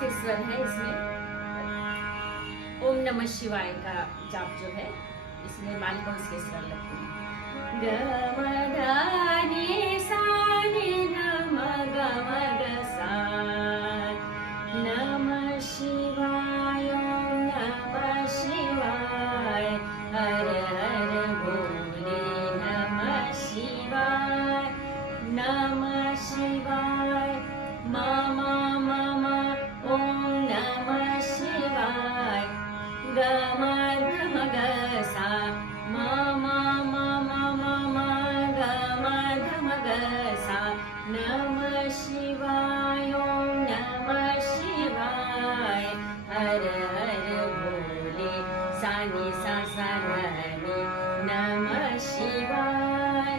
के स्वर है इसमें। ओम नमः शिवाय का जाप जो है इसमें मालिका उसके स्वर लगते हैं। ग म ध नि सा नि ध म ग म ग सा। नमः शिवाय ओम नमः शिवाय हर हर भोले नमः शिवाय नमः शिवाय मम मम ओम नमः शिवाय ग म ध म ग सा मम मम मम ग म ध म ग सा। नमः शिवाय ओम नमः शिवाय हर हर भोले सा नि सा सा ध नि नमः शिवाय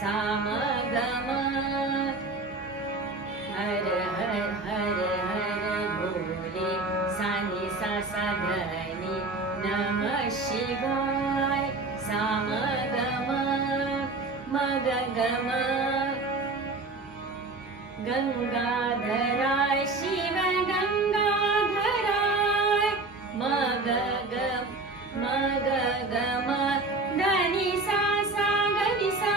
सा म ग म हर हर हर हर भोले सा नि सा सा ध नि नमः शिवाय सा म ग म ग ग म। गंगाधराय शिव गंगाधराय म ग ग म ग ग म ध नि सा सा ग नि सा।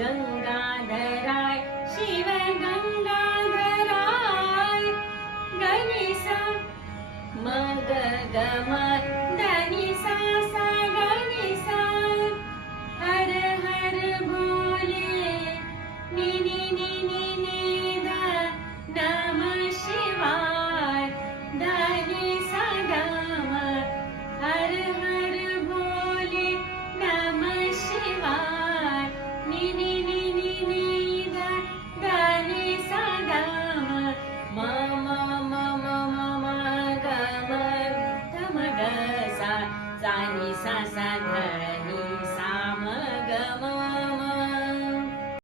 गंगाधराय शिव गंगाधराय ग नि सा म ग ग म ध नि सा सा ग नि सा। हर हर भोले नि नि नि नि नि